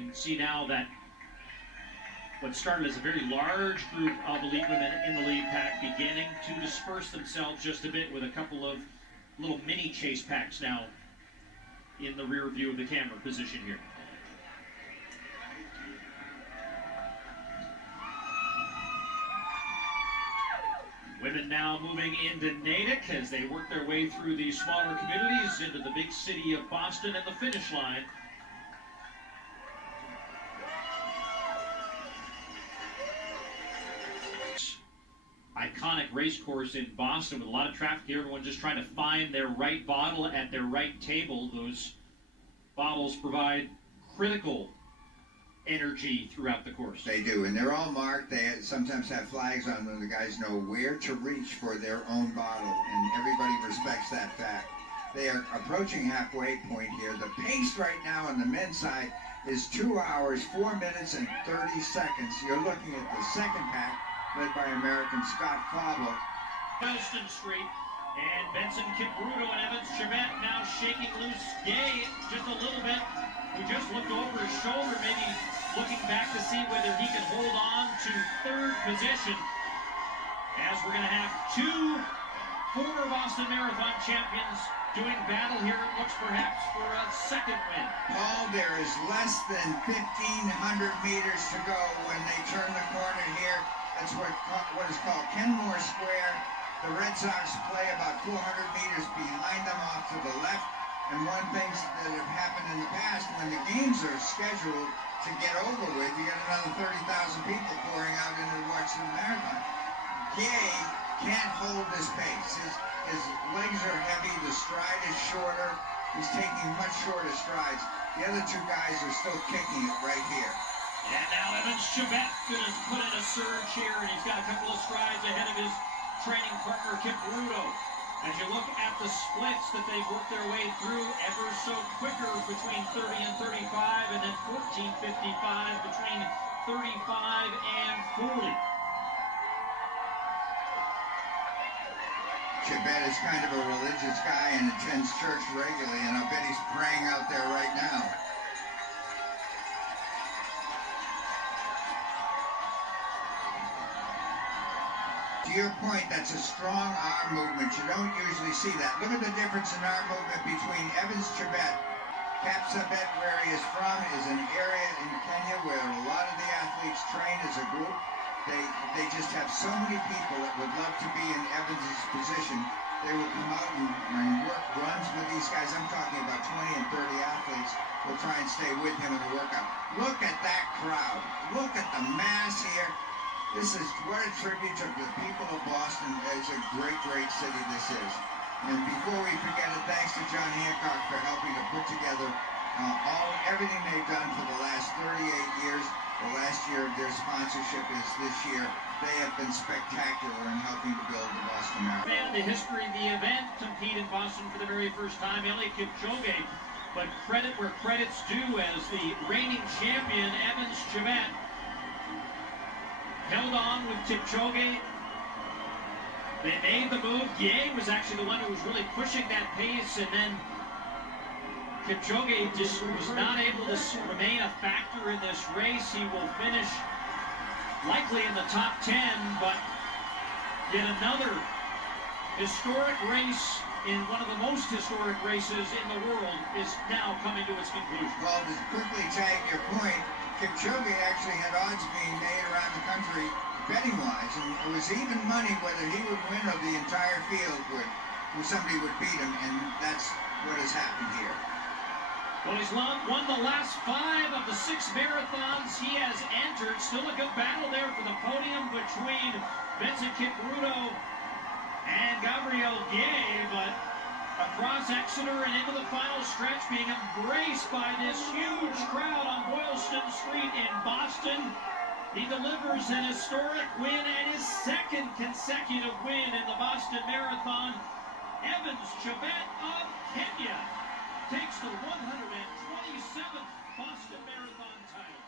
You can see now that what started as a very large group of elite women in the lead pack beginning to disperse themselves just a bit with a couple of little mini chase packs now in the rear view of the camera position here. Women now moving into Natick as they work their way through the smaller communities into the big city of Boston at the finish line. Iconic race course in Boston with a lot of traffic here. Everyone just trying to find their right bottle at their right table. Those bottles provide critical energy throughout the course. They do, and they're all marked. They sometimes have flags on them. The guys know where to reach for their own bottle, and everybody respects that fact. They are approaching halfway point here. The pace right now on the men's side is 2 hours, 4 minutes, and 30 seconds. You're looking at the second pack, led by American Scott Fablo. Boylston Street, and Benson Kipchoge and Evans Chebet now shaking loose Gay just a little bit, who just looked over his shoulder, maybe looking back to see whether he could hold on to third position, as we're going to have two former Boston Marathon champions doing battle here. It looks perhaps for a second win. Paul, there is less than 1,500 meters to go when they turn the corner here. That's what is called Copley Square. The Red Sox play about 400 meters behind them off to the left. And one thing that have happened in the past, when the games are scheduled to get over with, you get another 30,000 people pouring out into the Boston Marathon. Gay can't hold this pace. His legs are heavy, the stride is shorter. He's taking much shorter strides. The other two guys are still kicking it right here. And now Evans Chebet going to put in a surge here, and he's got a couple of strides ahead of his training partner, Kipchoge. As you look at the splits that they've worked their way through, ever so quicker between 30 and 35, and then 14:55 between 35 and 40. Chebet is kind of a religious guy and attends church regularly, and I bet he's praying out there right now. To your point, that's a strong arm movement. You don't usually see that. Look at the difference in arm movement between Evans Chebet. Kapsabet, where he is from, is an area in Kenya where a lot of the athletes train as a group. They just have so many people that would love to be in Evans's position. They will come out and work runs with these guys. I'm talking about 20 and 30 athletes will try and stay with him in the workout. Look at that crowd. Look at the mass here. This is what a tribute to the people of Boston. It's a great, great city this is. And before we forget it, thanks to John Hancock for helping to put together everything they've done for the last 38 years. The last year of their sponsorship is this year. They have been spectacular in helping to build the Boston Marathon. And the history of the event, compete in Boston for the very first time, Eliud Kipchoge. But credit where credit's due, as the reigning champion, Evans Chebet, held on with Kipchoge. They made the move. Ye was actually the one who was really pushing that pace, and then Kipchoge just was not able to remain a factor in this race. He will finish likely in the top 10, but yet another historic race in one of the most historic races in the world is now coming to its conclusion. Well, to quickly tag your point, Kipchoge actually had odds being made around the country betting-wise, and it was even money whether he would win or the entire field would somebody would beat him, and that's what has happened here. Well, he's won the last 5 of the 6 marathons he has entered. Still a good battle there for the podium between Benson Kipchoge and Gabriel Gay, but across Exeter and into the final stretch, being embraced by this huge crowd on Boylston Street in Boston. He delivers an historic win and his second consecutive win in the Boston Marathon. Evans Chebet of Kenya takes the 127th Boston Marathon title.